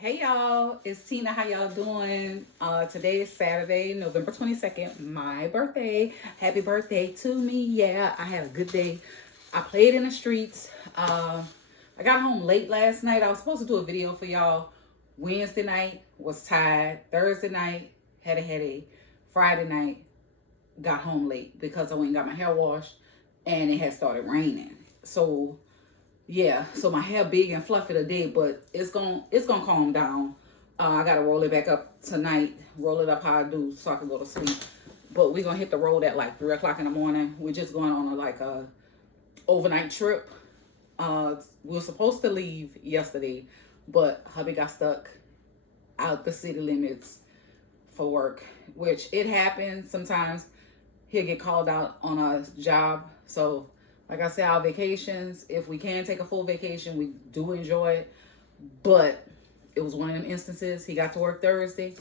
Hey y'all, it's Tina. How y'all doing? Today is Saturday, November 22nd, my birthday. Happy birthday to me. Yeah, I had a good day. I played in the streets. I got home late last night. I was supposed to do a video for y'all. Wednesday night was tired. Thursday night had a headache. Friday night got home late because I went and got my hair washed and it had started raining. So yeah, so my hair big and fluffy today, but it's gonna calm down. I gotta roll it back up tonight, roll it up how I do so I can go to sleep. But we're gonna hit the road at like 3 o'clock in the morning. We're just going on a overnight trip. We were supposed to leave yesterday, but hubby got stuck out the city limits for work, which it happens sometimes. He'll get called out on a job. So like I said, our vacations, if we can take a full vacation, we do enjoy it. But it was one of them instances. He got to work Thursday.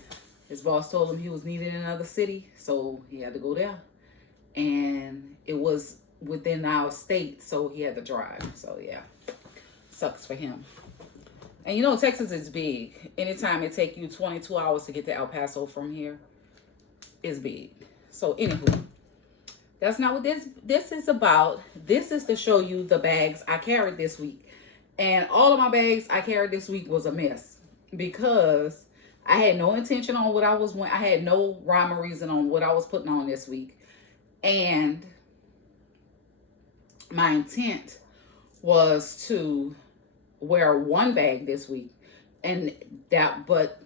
His boss told him he was needed in another city, so he had to go there. And it was within our state, so he had to drive. So yeah, sucks for him. And you know, Texas is big. Anytime it take you 22 hours to get to El Paso from here, is big. So anywho, that's not what this is about. This is to show you the bags I carried this week. And all of my bags I carried this week was a mess because I had no intention on what I was wearing. I had no rhyme or reason on what I was putting on this week. And my intent was to wear one bag this week. But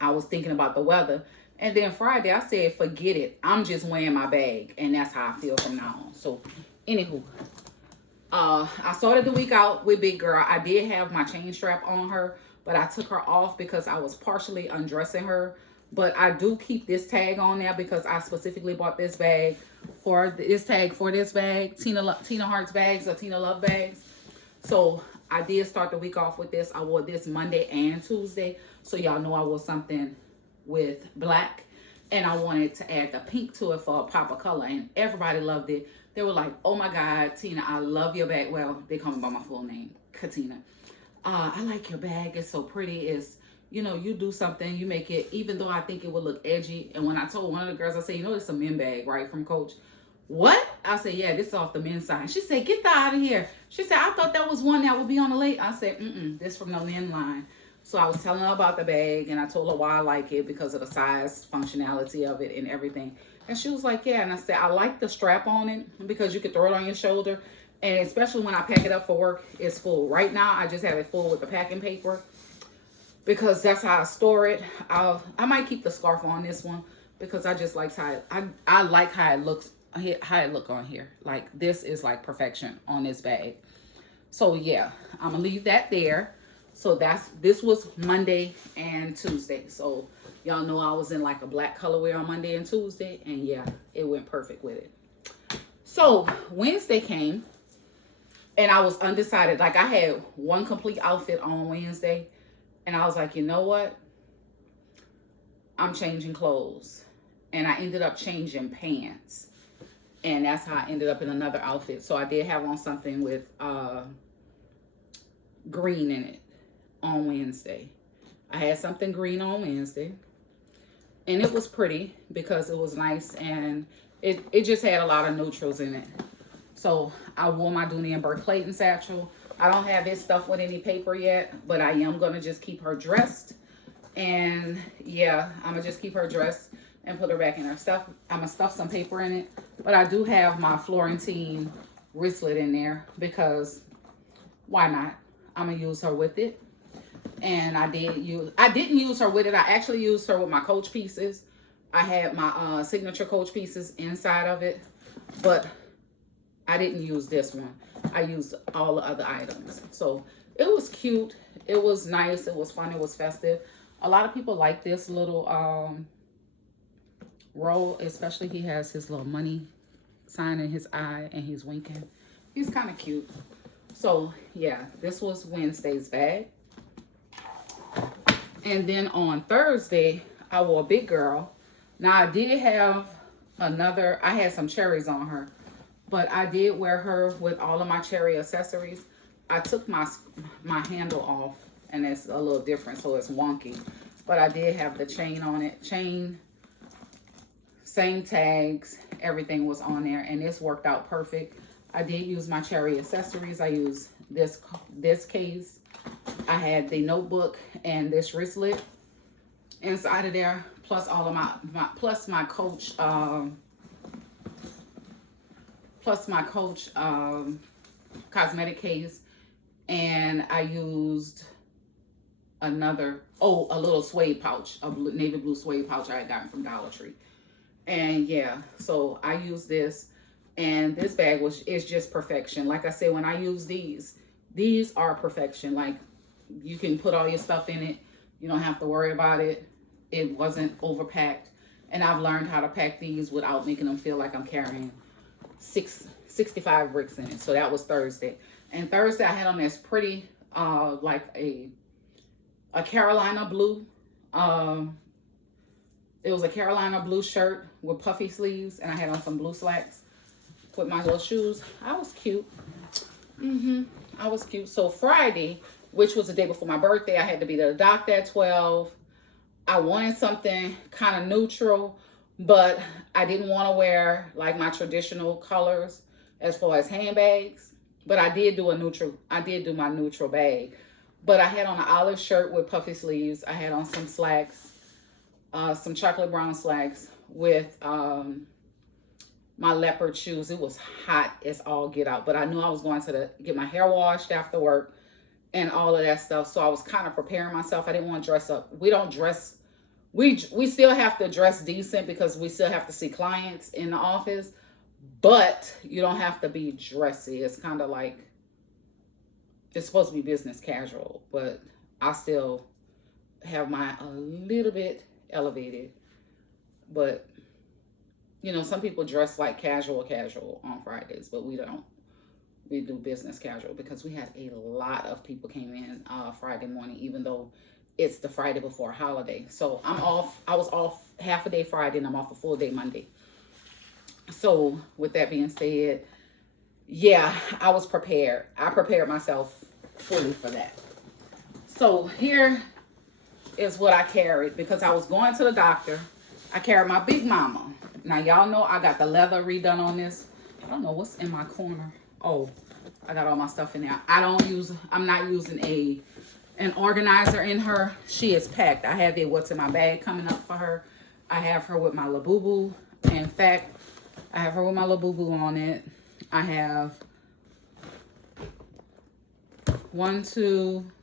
I was thinking about the weather. And then Friday, I said, forget it. I'm just wearing my bag. And that's how I feel from now on. So, anywho, I started the week out with Big Girl. I did have my chain strap on her, but I took her off because I was partially undressing her. But I do keep this tag on there because I specifically bought this bag for this bag, Tina Hearts bags or Tina Love bags. So I did start the week off with this. I wore this Monday and Tuesday. So y'all know I wore something with black, and I wanted to add the pink to it for a pop of color, and everybody loved it. They were like, oh my God, Tina, I love your bag. Well, they call me by my full name, Katina. I like your bag. It's so pretty. It's, you do something, you make it, even though I think it would look edgy. And when I told one of the girls, I said, it's a men bag, right, from Coach. What? I said, yeah, this is off the men's side. She said, get that out of here. She said, I thought that was one that would be on the late. I said, this from the men line. So I was telling her about the bag, and I told her why I like it because of the size, functionality of it, and everything. And she was like, yeah. And I said, I like the strap on it because you could throw it on your shoulder. And especially when I pack it up for work, it's full. Right now, I just have it full with the packing paper because that's how I store it. I might keep the scarf on this one because I just like how I like how it looks, how it look on here. Like, this is like perfection on this bag. So yeah, I'm gonna leave that there. So this was Monday and Tuesday. So y'all know I was in like a black colorway on Monday and Tuesday. And yeah, it went perfect with it. So Wednesday came and I was undecided. Like, I had one complete outfit on Wednesday. And I was like, you know what? I'm changing clothes. And I ended up changing pants. And that's how I ended up in another outfit. So I did have on something with green in it on Wednesday. I had something green on Wednesday, and it was pretty because it was nice, and it just had a lot of neutrals in it. So I wore my Dooney and Bourke Clayton satchel. I don't have it stuffed with any paper yet, but I am gonna just keep her dressed. And yeah, I'm gonna just keep her dressed and put her back in her stuff. I'm gonna stuff some paper in it, but I do have my Florentine wristlet in there because why not? I'm gonna use her with it. And I didn't use her with it. I actually used her with my Coach pieces. I had my signature Coach pieces inside of it, but I didn't use this one. I used all the other items. So it was cute. It was nice. It was fun. It was festive. A lot of people like this little roll, especially he has his little money sign in his eye and he's winking. He's kind of cute. So yeah, this was Wednesday's bag. And then on Thursday, I wore Big Girl. Now, I did have I had some cherries on her, but I did wear her with all of my cherry accessories. I took my handle off and it's a little different, so it's wonky. But I did have the chain on it. Chain, same tags, everything was on there, and this worked out perfect. I did use my cherry accessories. I used this case. I had the notebook and this wristlet inside of there, plus all of my Coach cosmetic case, and I used a little suede pouch, navy blue suede pouch I had gotten from Dollar Tree. And yeah, so I used this, and this bag is just perfection. Like I said, when I use these are perfection. Like, you can put all your stuff in it. You don't have to worry about it. It wasn't overpacked. And I've learned how to pack these without making them feel like I'm carrying 65 bricks in it. So that was Thursday. And Thursday I had on this pretty, like a Carolina blue. It was a Carolina blue shirt with puffy sleeves. And I had on some blue slacks with my little shoes. I was cute. I was cute. So Friday, which was the day before my birthday, I had to be to the doctor at 12. I wanted something kind of neutral, but I didn't want to wear like my traditional colors as far as handbags. But I did do my neutral bag. But I had on an olive shirt with puffy sleeves. I had on some slacks, some chocolate brown slacks with my leopard shoes. It was hot as all get out, but I knew I was going to get my hair washed after work and all of that stuff. So I was kind of preparing myself. I didn't want to dress up. We don't dress. We still have to dress decent because we still have to see clients in the office, but you don't have to be dressy. It's kind of like, it's supposed to be business casual, but I still have mine a little bit elevated. But you know, some people dress like casual on Fridays, but we don't. We do business casual because we had a lot of people came in Friday morning, even though it's the Friday before a holiday. So I'm off. I was off half a day Friday, and I'm off a full day Monday. So with that being said, yeah, I was prepared. I prepared myself fully for that. So here is what I carried because I was going to the doctor. I carried my Big Mama. Now, y'all know I got the leather redone on this. I don't know what's in my corner. Oh, I got all my stuff in there. I'm not using an organizer in her. She is packed. I have what's in my bag coming up for her. I have her with my Labubu. In fact, I have her with my Labubu on it. I have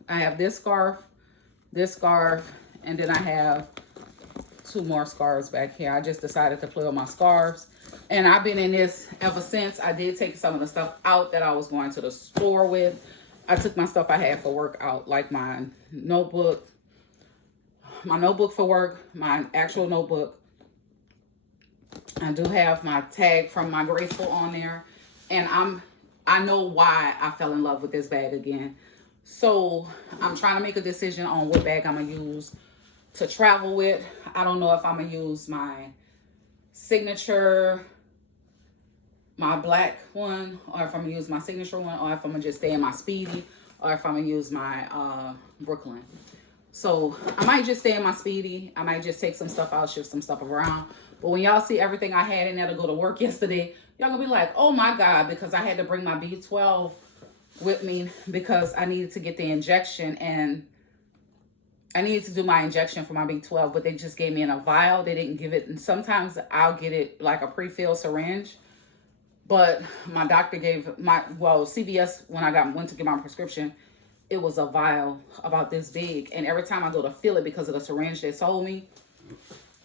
I have this scarf, and then I have 2 more scarves back here. I just decided to play with my scarves. And I've been in this ever since. I did take some of the stuff out that I was going to the store with. I took my stuff I had for work out, like my notebook for work, my actual notebook. I do have my tag from my Graceful on there. And I know why I fell in love with this bag again. So I'm trying to make a decision on what bag I'm going to use to travel with. I don't know if I'm going to use my signature, my black one, or if I'm going to use my signature one, or if I'm going to just stay in my Speedy, or if I'm going to use my Brooklyn. So I might just stay in my Speedy. I might just take some stuff out, shift some stuff around. But when y'all see everything I had in there to go to work yesterday, y'all going to be like, oh my God, because I had to bring my B12 with me because I needed to get the injection, and I needed to do my injection for my B12, but they just gave me in a vial. They didn't give it. And sometimes I'll get it like a pre-filled syringe. But my doctor CVS, when I went to get my prescription, it was a vial about this big. And every time I go to fill it because of the syringe they sold me,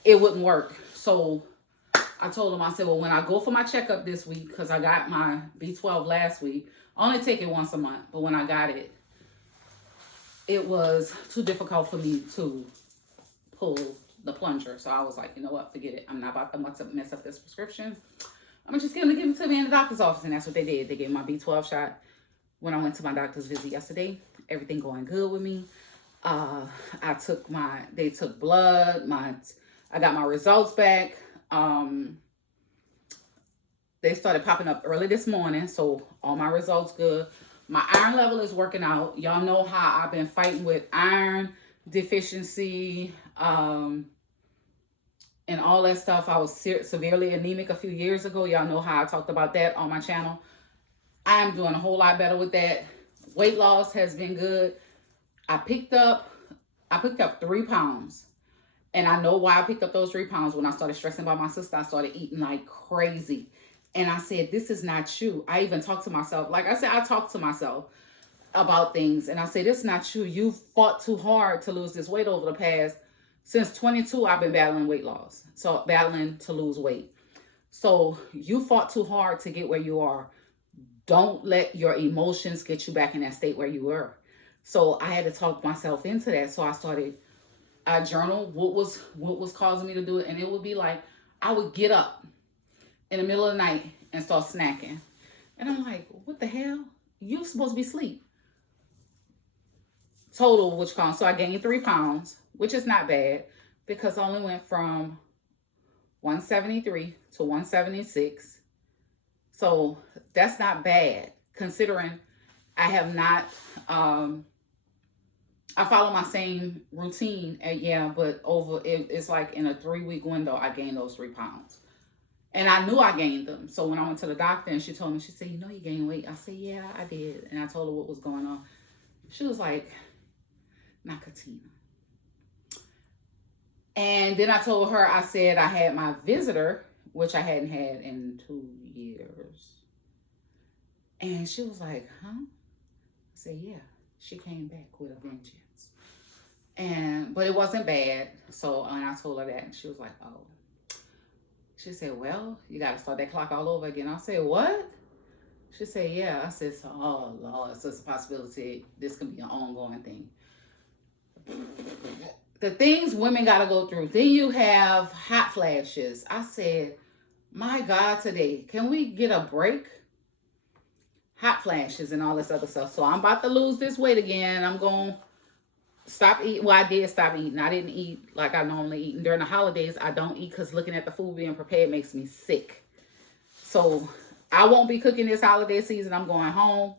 it wouldn't work. So I told them, I said, well, when I go for my checkup this week, because I got my B12 last week, I only take it once a month. But when I got it, it was too difficult for me to pull the plunger. So I was like, you know what, forget it. I'm not about to mess up this prescription. I'm just going to give it to me in the doctor's office. And that's what they did. They gave me my B12 shot when I went to my doctor's visit yesterday. Everything going good with me. They took blood. I got my results back. They started popping up early this morning. So all my results good. My iron level is working out. Y'all know how I've been fighting with iron deficiency, and all that stuff. I was severely anemic a few years ago. Y'all know how I talked about that on my channel. I'm doing a whole lot better with that. Weight loss has been good. I picked up 3 pounds. And I know why I picked up those 3 pounds. When I started stressing about my sister, I started eating like crazy. And I said, this is not you. I even talked to myself. Like I said, I talk to myself about things. And I say, this is not you. You fought too hard to lose this weight over the past. Since 22, I've been battling weight loss. So battling to lose weight. So you fought too hard to get where you are. Don't let your emotions get you back in that state where you were. So I had to talk myself into that. So I journal what was causing me to do it. And it would be like, I would get up in the middle of the night and start snacking. And I'm like, what the hell? You're supposed to be asleep. Total, which comes. So I gained 3 pounds, which is not bad because I only went from 173 to 176. So that's not bad considering I have not, I follow my same routine. But it's like in a 3-week window, I gained those 3 pounds. And I knew I gained them. So when I went to the doctor and she told me, she said, you know, you gained weight. I said, yeah, I did. And I told her what was going on. She was like, Nakatina. And then I told her, I said I had my visitor, which I hadn't had in 2 years. And she was like, huh? I said, yeah, she came back with a vengeance. But it wasn't bad. So, and I told her that, and she was like, oh. She said, well, you got to start that clock all over again. I said, what? She said, yeah. I said, so, oh, Lord, so it's a possibility this can be an ongoing thing. The things women got to go through. Then you have hot flashes. I said, my God, today, can we get a break? Hot flashes and all this other stuff. So I'm about to lose this weight again. I'm going to stop eating. Well, I did stop eating. I didn't eat like I normally eat. And during the holidays, I don't eat because looking at the food being prepared makes me sick. So I won't be cooking this holiday season. I'm going home.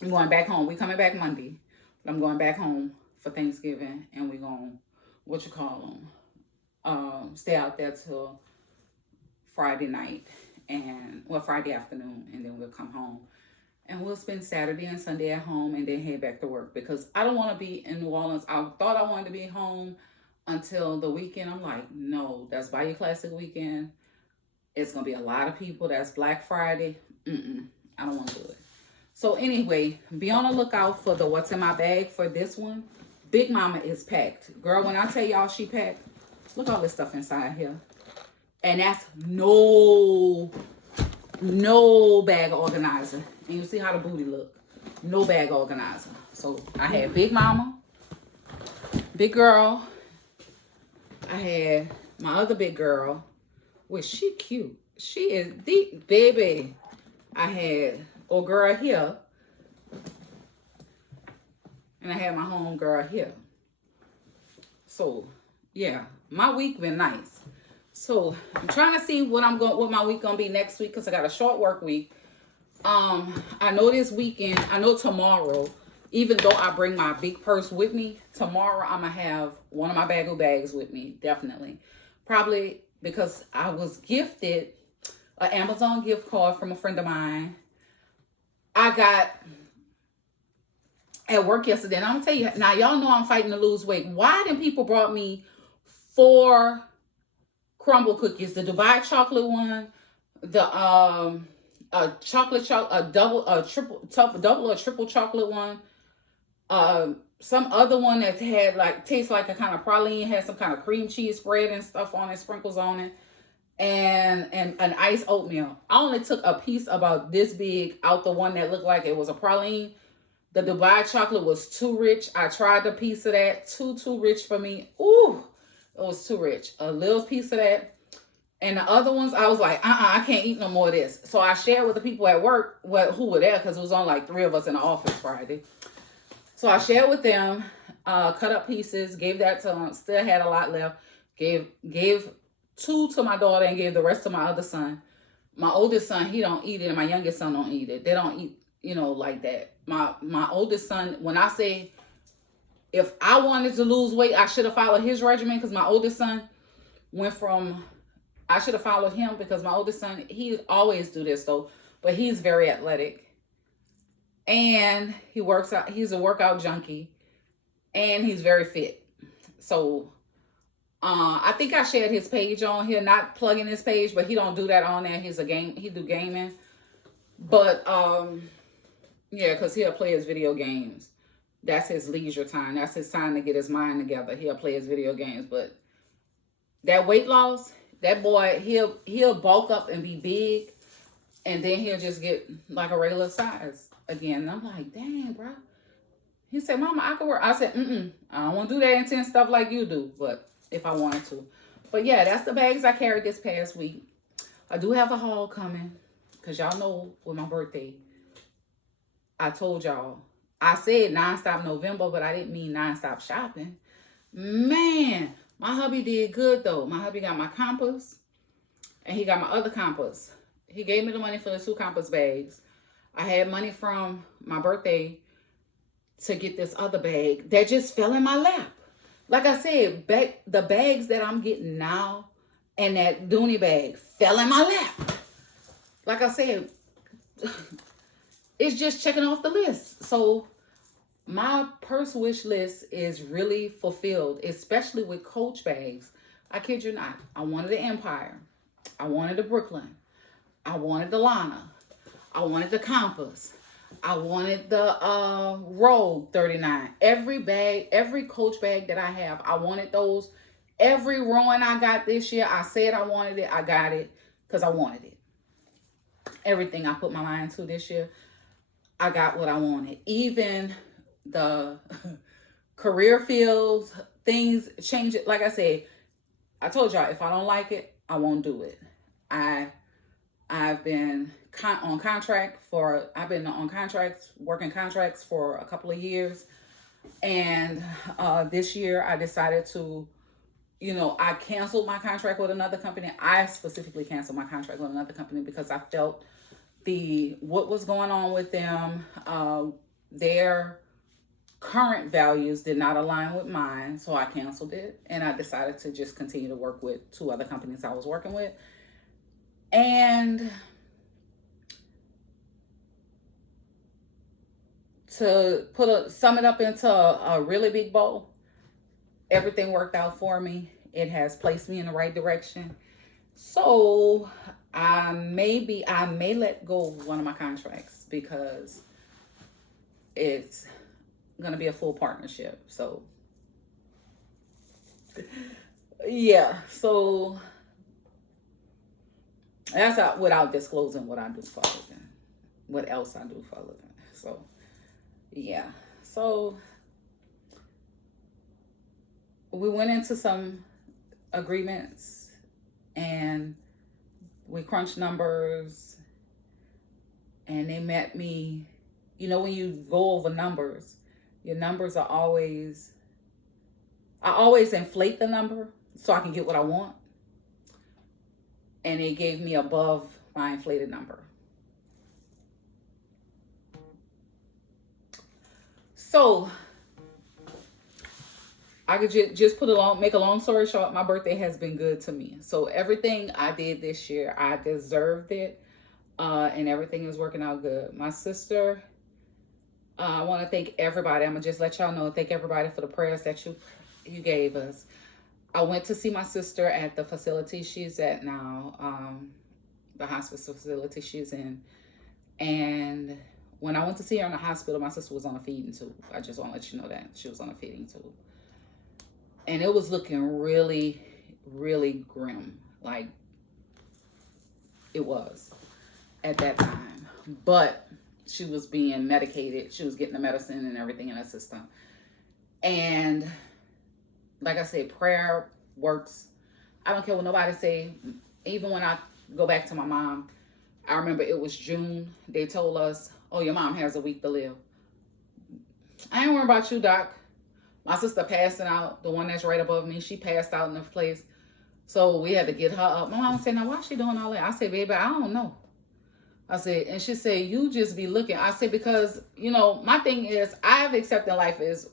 I'm going back home. We coming back Monday. But I'm going back home for Thanksgiving. And we're going, stay out there till Friday night. Friday afternoon, and then we'll come home and we'll spend Saturday and Sunday at home and then head back to work because I don't want to be in New Orleans. I thought I wanted to be home until the weekend. I'm like, no, that's Bayou Classic weekend. It's going to be a lot of people. That's Black Friday. I don't want to do it. So anyway, be on the lookout for the what's in my bag for this one. Big Mama is packed. Girl, when I tell y'all she packed, look all this stuff inside here. And that's no bag organizer. And you see how the booty look. No bag organizer. So I had Big Mama, Big Girl. I had my other big girl, which she cute. She is the baby. I had old girl here. And I had my home girl here. So yeah, my week been nice. So I'm trying to see what my week gonna be next week because I got a short work week. I know this weekend, I know tomorrow, even though I bring my big purse with me, tomorrow I'm gonna have one of my bagel bags with me, definitely. Probably because I was gifted an Amazon gift card from a friend of mine. I got at work yesterday, and I'm gonna tell you, now y'all know I'm fighting to lose weight. Why didn't people brought me 4 crumble cookies, the Dubai chocolate one, the double or triple chocolate one, some other one that had like tastes like a kind of praline, had some kind of cream cheese spread and stuff on it, sprinkles on it, and an iced oatmeal. I only took a piece about this big out the one that looked like it was a praline. The Dubai chocolate was too rich. I tried a piece of that, too rich for me. Ooh. It was too rich. A little piece of that. And the other ones, I was like, I can't eat no more of this. So I shared with the people at work who were there because it was only like 3 of us in the office Friday. So I shared with them, cut up pieces, gave that to them, still had a lot left. Gave 2 to my daughter and gave the rest to my other son. My oldest son, he don't eat it, and my youngest son don't eat it. They don't eat like that. My oldest son, when I say if I wanted to lose weight, I should have followed his regimen, because my oldest son went from, I should have followed him, because my oldest son, he always do this though, but he's very athletic and he works out. He's a workout junkie and he's very fit. So I think I shared his page on here, not plugging his page, but he don't do that on there. He do gaming. But yeah, because he'll play his video games. That's his leisure time. That's his time to get his mind together. He'll play his video games. But that weight loss, that boy, he'll bulk up and be big, and then he'll just get like a regular size again. And I'm like, dang, bro. He said, Mama, I could work. I said, I don't want to do that intense stuff like you do, but if I wanted to. But yeah, that's the bags I carried this past week. I do have a haul coming, because y'all know with my birthday, I told y'all, I said nonstop November, but I didn't mean nonstop shopping. Man, my hubby did good though. My hubby got my compass, and he got my other compass. He gave me the money for the 2 compass bags. I had money from my birthday to get this other bag that just fell in my lap. Like I said, the bags that I'm getting now and that Dooney bag fell in my lap. Like I said, it's just checking off the list. So my purse wish list is really fulfilled, especially with Coach bags. I kid you not. I wanted the Empire. I wanted the Brooklyn. I wanted the Lana. I wanted the Compass. I wanted the Rogue 39. Every bag, every Coach bag that I have, I wanted those. Every Rowan I got this year, I said I wanted it. I got it because I wanted it. Everything I put my mind to this year, I got what I wanted. Even the career fields, things change it. Like I said, I told y'all, if I don't like it, I won't do it. I've been on contracts, working contracts for a couple of years. And this year I decided to, I canceled my contract with another company. I specifically canceled my contract with another company because I felt what was going on with them, their current values did not align with mine. So I canceled it, and I decided to just continue to work with 2 other companies I was working with. And to sum it up into a really big bowl, everything worked out for me. It has placed me in the right direction. So I may let go of one of my contracts because it's going to be a full partnership. So yeah, so that's out without disclosing what I do for a living, what else I do for a living. So yeah, so we went into some agreements and we crunched numbers, and they met me. When you go over numbers, your numbers are always, I always inflate the number so I can get what I want. And they gave me above my inflated number. So I could just make a long story short, my birthday has been good to me. So everything I did this year, I deserved it. And everything is working out good. My sister, I want to thank everybody. I'm going to just let y'all know, thank everybody for the prayers that you gave us. I went to see my sister at the facility she's at now, the hospice facility she's in. And when I went to see her in the hospital, my sister was on a feeding tube. I just want to let you know that. She was on a feeding tube. And it was looking really, really grim. Like, it was at that time. But she was being medicated. She was getting the medicine and everything in her system. And like I said, prayer works. I don't care what nobody say. Even when I go back to my mom, I remember it was June. They told us, oh, your mom has a week to live. I ain't worried about you, doc. My sister passing out, the one that's right above me, she passed out in the place. So we had to get her up. My mom said, now why is she doing all that? I said, baby, I don't know. I said, and she said, you just be looking. I said, because, my thing is, I've accepted life is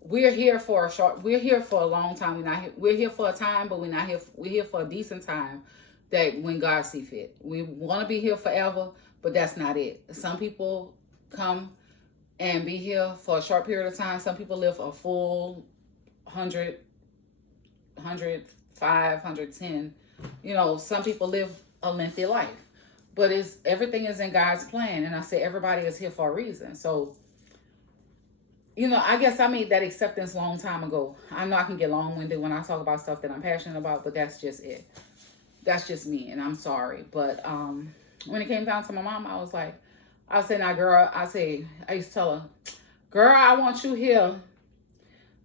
we're here for a long time. We're here for a time, but we're here for a decent time that when God see fit. We want to be here forever, but that's not it. Some people come and be here for a short period of time. Some people live a full 100, 105, 110. Some people live a lengthy life. But everything is in God's plan. And I say everybody is here for a reason. So, I guess I made that acceptance a long time ago. I know I can get long-winded when I talk about stuff that I'm passionate about, but that's just it. That's just me, and I'm sorry. But when it came down to my mom, I said, now, girl, I used to tell her, girl, I want you here.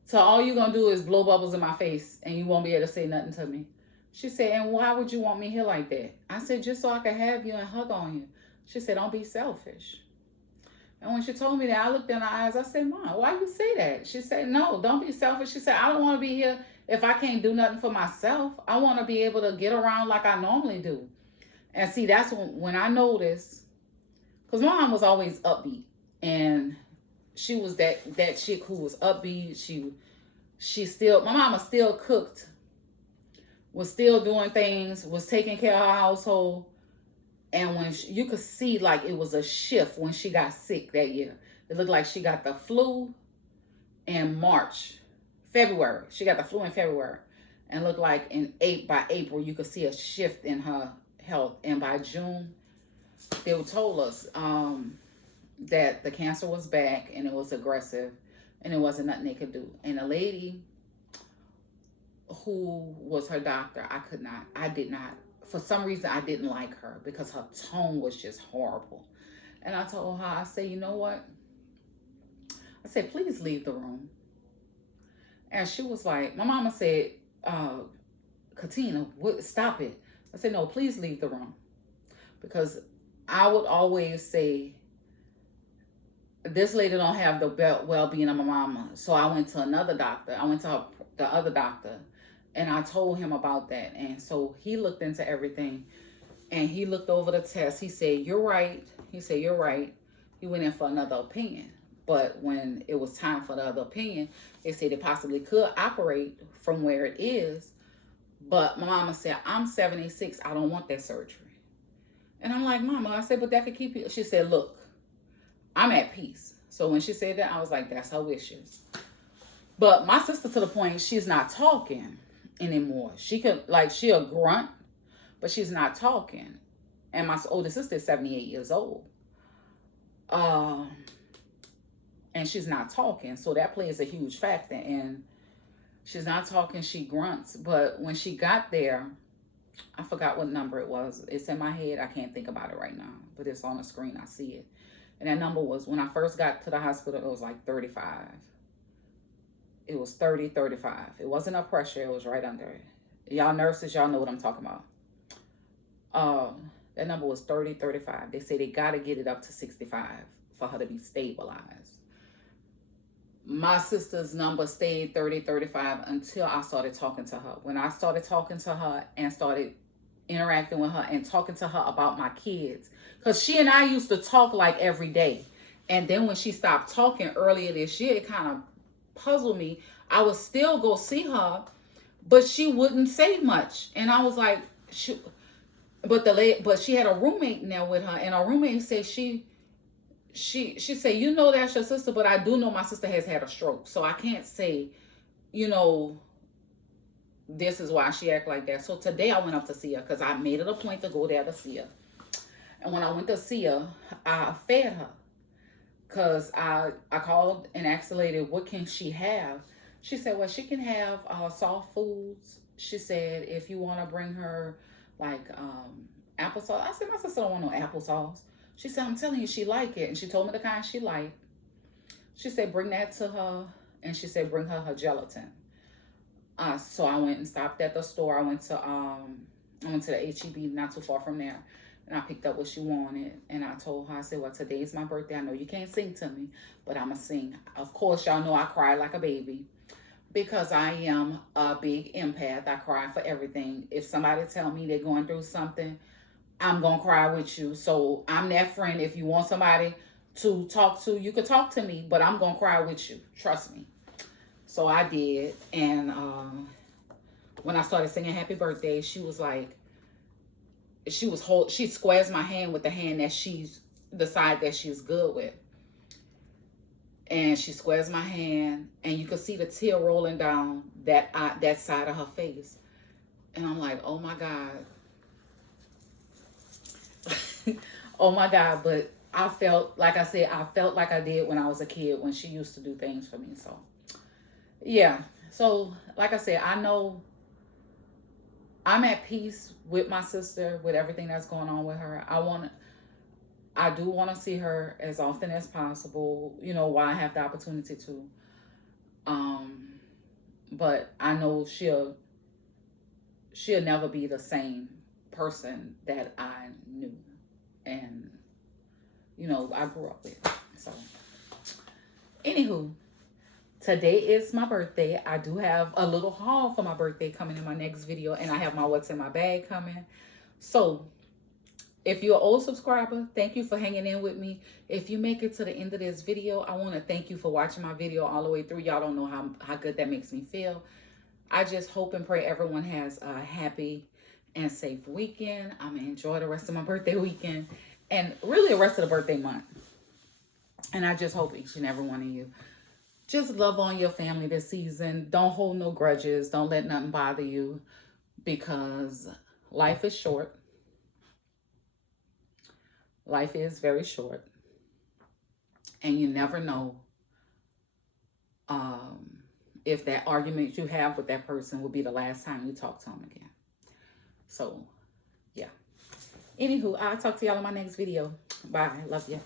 So all you're going to do is blow bubbles in my face, and you won't be able to say nothing to me. She said, and why would you want me here like that? I said, just so I could have you and hug on you. She said, don't be selfish. And when she told me that, I looked in her eyes. I said, Mom, why you say that? She said, no, don't be selfish. She said, I don't want to be here if I can't do nothing for myself. I want to be able to get around like I normally do. And see, that's when I noticed, because my mom was always upbeat. And she was that chick who was upbeat. My mama still cooked, was still doing things, was taking care of her household. And when you could see like it was a shift when she got sick that year. It looked like she got the flu in February. She got the flu in February. And looked like by April, you could see a shift in her health. And by June, they told us that the cancer was back and it was aggressive and it wasn't nothing they could do. And a lady who was her doctor, I did not, for some reason, I didn't like her because her tone was just horrible. And I told her, I said, you know what? I said, please leave the room. And she was like, my mama said, Katina, stop it. I said, no, please leave the room. Because I would always say, this lady don't have the well-being of my mama. So I went to another doctor. I went to the other doctor. And I told him about that. And so he looked into everything. And he looked over the test. He said, you're right. He said, you're right. He went in for another opinion. But when it was time for the other opinion, they said it possibly could operate from where it is. But my mama said, I'm 76. I don't want that surgery. And I'm like, Mama, I said, but that could keep you. She said, look, I'm at peace. So when she said that, I was like, that's her wishes. But my sister, to the point, she's not talking anymore. She'll grunt, but she's not talking. And my older sister is 78 years old. And she's not talking. So that plays a huge factor. And she's not talking, she grunts. But when she got there, I forgot what number it was. It's in my head. I can't think about it right now. But it's on the screen. I see it. And that number was, when I first got to the hospital, it was like 35. It was 30, 35. It wasn't up pressure. It was right under it. Y'all nurses, y'all know what I'm talking about. That number was 30, 35. They say they got to get it up to 65 for her to be stabilized. My sister's number stayed 30, 35 until I started talking to her. When I started talking to her and started interacting with her and talking to her about my kids, because she and I used to talk like every day. And then when she stopped talking earlier this year, it kind of puzzled me. I would still go see her, but she wouldn't say much. And I was like, but she had a roommate in there with her, and her roommate said she said, you know, that's your sister, but I do know my sister has had a stroke, so I can't say, this is why she act like that. So today I went up to see her because I made it a point to go there to see her. And when I went to see her, I fed her. Because I called and asked the lady, what can she have? She said, well, she can have soft foods. She said, if you want to bring her like applesauce. I said, my sister don't want no applesauce. She said, I'm telling you, she like it. And she told me the kind she liked. She said, bring that to her. And she said, bring her gelatin. So I went and stopped at the store. I went to the H-E-B, not too far from there. And I picked up what she wanted. And I told her, I said, well, today's my birthday. I know you can't sing to me, but I'm going to sing. Of course, y'all know I cry like a baby because I am a big empath. I cry for everything. If somebody tell me they're going through something, I'm gonna cry with you. So I'm that friend. If you want somebody to talk to, you could talk to me, but I'm gonna cry with you. Trust me. So I did, and when I started singing "Happy Birthday," she was like, she squares my hand with the hand that she's the side that she's good with, and she squares my hand, and you could see the tear rolling down that side of her face, and I'm like, oh my God. Oh my God. But I felt, like I said, I felt like I did when I was a kid when she used to do things for me. So yeah. So like I said, I know I'm at peace with my sister, with everything that's going on with her. I do want to see her as often as possible, you know, while I have the opportunity to. But I know she'll never be the same person that I knew and, you know, I grew up with. So anywho, today is my birthday. I do have a little haul for my birthday coming in my next video, and I have my what's in my bag coming. So if you're an old subscriber, thank you for hanging in with me. If you make it to the end of this video, I want to thank you for watching my video all the way through. Y'all don't know how good that makes me feel. I just hope and pray everyone has a happy and safe weekend. I'm going to enjoy the rest of my birthday weekend and really the rest of the birthday month. And I just hope each and every one of you just love on your family this season. Don't hold no grudges. Don't let nothing bother you, because life is short. Life is very short. And you never know if that argument you have with that person will be the last time you talk to them again. So, yeah. Anywho, I'll talk to y'all in my next video. Bye. Love you.